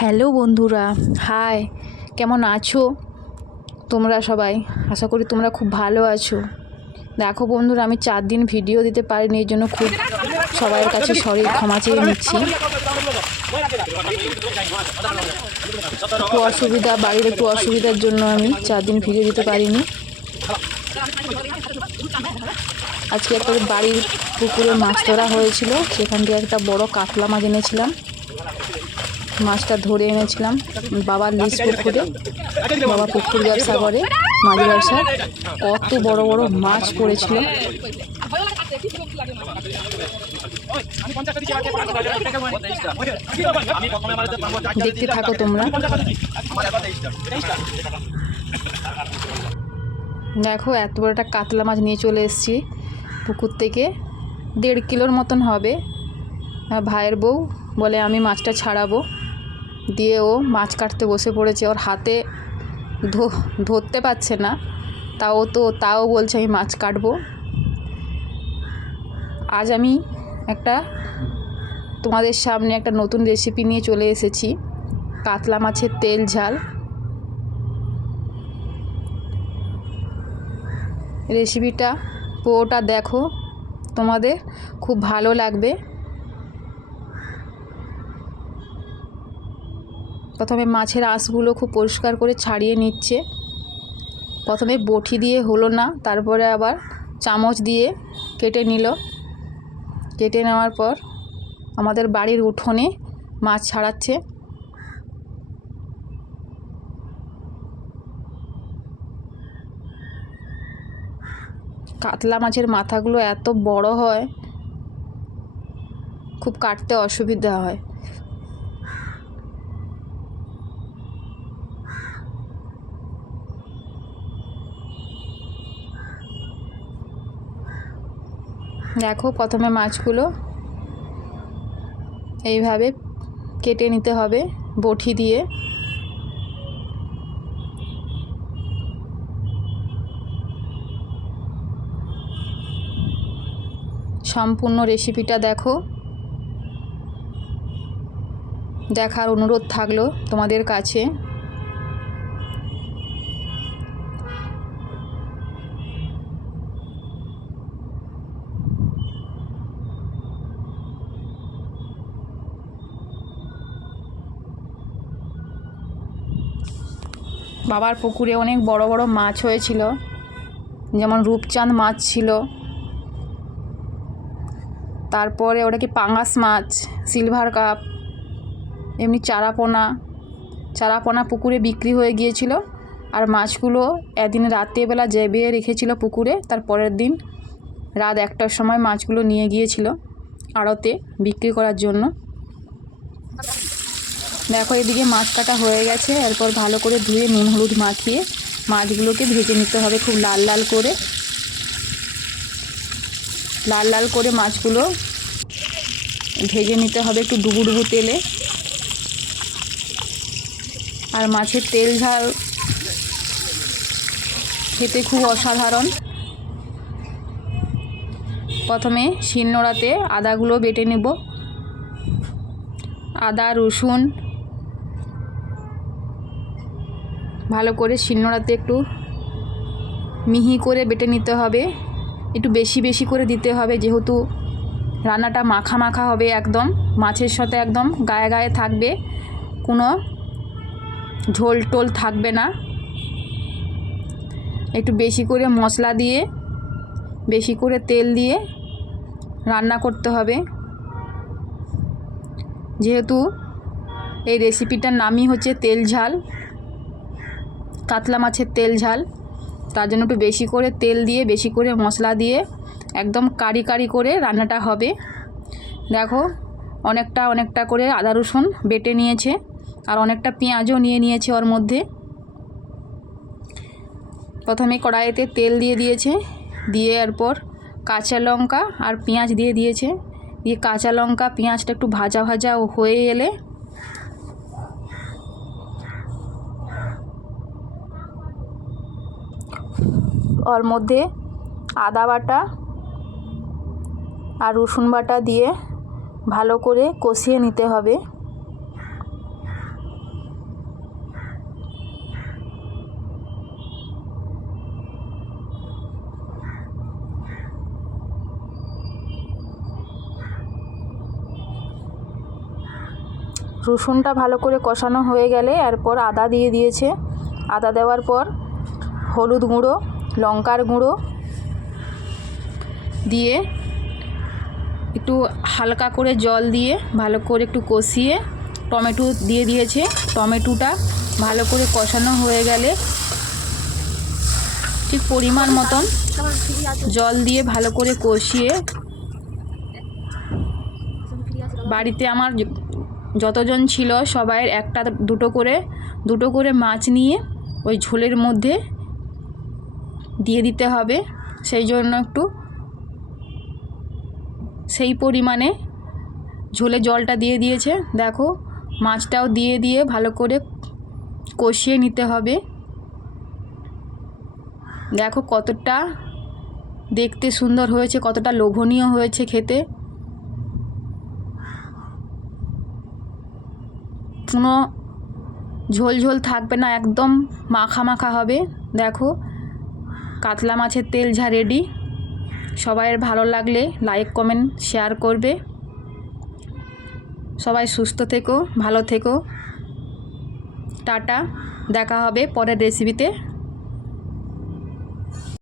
Hello বন্ধুরা, high, কেমন আছো? তোমরা সবাই, আশা করি তোমরা খুব ভালো আছো। দেখো বন্ধুরা, আমি চার দিন ভিডিও দিতে পারিনি, এই জন্য খুব সবার কাছে সরি, ক্ষমা চেয়ে নিচ্ছি। একটু অসুবিধা, বাড়ির একটু অসুবিধার জন্য আমি চার দিন ভিডিও দিতে পারিনি। আজকে একটা বাড়ির পুকুরে মাছ ধরা হয়েছিল, সেখান থেকে একটা বড় কাতলা মাছ এনেছিলাম। মাছটা ধরে এনেছিলাম বাবার লিস পুকুরে, বাবা পুকুর ব্যবসা করে মাছ ব্যবসা কত বড় বড় মাছ পড়েছিল। দেখতে থাকো তোমরা। দেখো, এত বড় একটা কাতলা মাছ নিয়ে চলে এসেছি পুকুর থেকে। দেড় কিলোর মতন হবে। ভাইয়ের বউ বলে, আমি মাছটা ছাড়াবো। দিয়ে ও মাছ কাটতে বসে পড়েছে। ওর হাতে ধরতে পারছে না। তাও তো, তাও বলছে, আমি মাছ কাটবো। আজ আমি একটা তোমাদের সামনে একটা নতুন রেসিপি নিয়ে চলে এসেছি। কাতলা মাছের তেল ঝাল। রেসিপিটা পুরোটা দেখো। তোমাদের খুব ভালো লাগবে। প্রথমে মাছের আঁশগুলো খুব পরিষ্কার করে ছাড়িয়ে নিচ্ছে। প্রথমে বটি দিয়ে হলো না, তারপরে আবার চামচ দিয়ে কেটে নিল। কেটে নেওয়ার পর আমাদের বাড়ির উঠোনে মাছ ছাড়াচ্ছে। কাতলা মাছের মাথাগুলো এত বড় হয়, খুব কাটতে অসুবিধা হয়। দেখো প্রথমে মাছগুলো এইভাবে কেটে নিতে হবে বটি দিয়ে। সম্পূর্ণ রেসিপিটা দেখো। দেখার অনুরোধ থাকল তোমাদের কাছে। বাবার পুকুরে অনেক বড় বড় মাছ হয়েছিল। যেমন রূপচাঁদ মাছ ছিল। তারপরে ওটা কি পাঙাশ মাছ, সিলভার কাপ, এমনি চারাপোনা। চারাপোনা পুকুরে বিক্রি হয়ে গিয়েছিল। আর মাছগুলো একদিন রাত্রেবেলা জেবিয়ে রেখেছিল পুকুরে, তার পরের দিন রাত একটার সময় মাছগুলো নিয়ে গিয়েছিল আড়তে বিক্রি করার জন্য। দেখো, এদিকে মাছ কাটা হয়ে গেছে। এরপর ভালো করে ধুয়ে নুন, হলুদ মাখিয়ে মাছগুলোকে ভেজে নিতে হবে খুব লাল লাল করে। লাল লাল করে মাছগুলো ভেজে নিতে হবে একটু ডুবু ডুবু তেলে। আর মাছের তেল ঝাল খেতে খুব অসাধারণ। প্রথমে শিলনোড়াতে আদাগুলো বেটে নেব। আদা, রসুন ভালো করে শিলনোড়াতে একটু মিহি করে বেটে নিতে হবে। একটু বেশি বেশি করে দিতে হবে, যেহেতু রান্নাটা মাখা মাখা হবে একদম। মাছের সাথে একদম গায়ে গায়ে থাকবে। কোনো ঝোল, টোল থাকবে না। একটু বেশি করে মশলা দিয়ে, বেশি করে তেল দিয়ে রান্না করতে হবে। যেহেতু এই রেসিপিটার নামই হচ্ছে তেল ঝাল। কাতলা মাছের তেল ঝাল। তার জন্য একটু বেশি করে তেল দিয়ে, বেশি করে মশলা দিয়ে একদম কারি কারি করে রান্নাটা হবে। দেখো, অনেকটা অনেকটা করে আদা রসুন বেটে নিয়েছে আর অনেকটা পেঁয়াজও নিয়ে নিয়েছে ওর মধ্যে। প্রথমে কড়াইতে তেল দিয়ে দিয়েছে, দিয়ে এরপর কাঁচা লঙ্কা আর পেঁয়াজ দিয়ে দিয়েছে। দিয়ে কাঁচা লঙ্কা, পেঁয়াজটা একটু ভাজা ভাজা হয়ে এলে ওর মধ্যে আদা বাটা আর রসুন বাটা দিয়ে ভালো করে কষিয়ে নিতে হবে। রসুনটা ভালো করে কষানো হয়ে গেলে এরপর আদা দিয়ে দিয়েছে। আদা দেওয়ার পর হলুদ গুঁড়ো, লঙ্কার গুঁড়ো দিয়ে একটু হালকা করে জল দিয়ে ভালো করে একটু কষিয়ে টমেটো দিয়ে দিয়েছে। টমেটোটা ভালো করে কষানো হয়ে গেলে ঠিক পরিমাণ মতন জল দিয়ে ভালো করে কষিয়ে বাড়িতে আমার যতজন ছিল সবাইয়ের একটা দুটো করে দুটো করে মাছ নিয়ে ওই ঝোলের মধ্যে দিয়ে দিতে হবে। সেই জন্য একটু সেই পরিমাণে ঝোলে জলটা দিয়ে দিয়েছে। দেখো, মাছটাও দিয়ে দিয়ে ভালো করে কষিয়ে নিতে হবে। দেখো কতটা দেখতে সুন্দর হয়েছে, কতটা লোভনীয় হয়েছে খেতে। কোনো ঝোল ঝোল থাকবে না, একদম মাখা মাখা হবে। দেখো কাতলা মাছের তেল ঝা রেডি সবাইয়ের ভালো লাগলে লাইক কমেন্ট শেয়ার করবে। সবাই সুস্থ থেকো, ভালো থেকো। টাটা, দেখা হবে পরের রেসিপিতে